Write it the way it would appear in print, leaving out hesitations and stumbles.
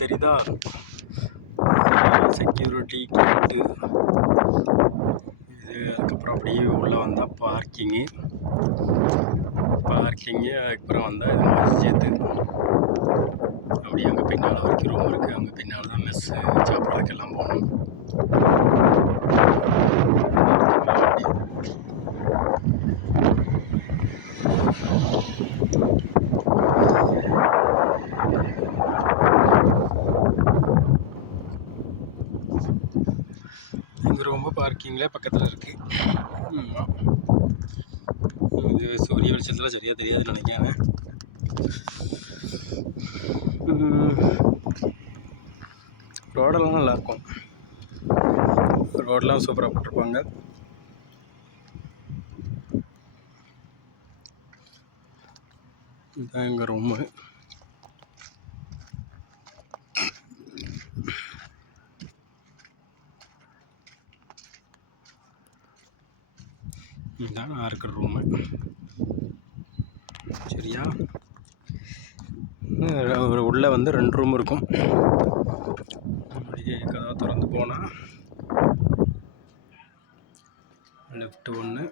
தெரியுதா? செக்யூரிட்டி கேட்டு இது. அதுக்கப்புறம் அப்படியே உள்ளே வந்தால் பார்க்கிங்கு, அதுக்கப்புறம் வந்தால் இது மஸ்ஜித்து. அப்படியே அங்கே பின்னால் வரைக்கும் ரூம் இருக்குது. அங்கே பின்னால் தான் மெஸ்ஸு சாப்பிட்றதுக்கெல்லாம் போகணும். எங்கள் ரூம் பார்க்கிங்கில் பக்கத்தில் இருக்குது. இது சூரிய வெளிச்சத்தில் சரியாக தெரியாதுன்னு நினைக்கிறேன். ரோடெல்லாம் நல்லாயிருக்கும். ரோடெலாம் சூப்பராக போட்டிருப்பாங்க. இதுதான் எங்கள் ரூமு. இதுதான் நான் இருக்கிற ரூமு. சரியா? உள்ளே வந்து 2 ரூம் இருக்கும். அப்படியே கதவை திறந்து போனால் லெஃப்ட் ஒன்று,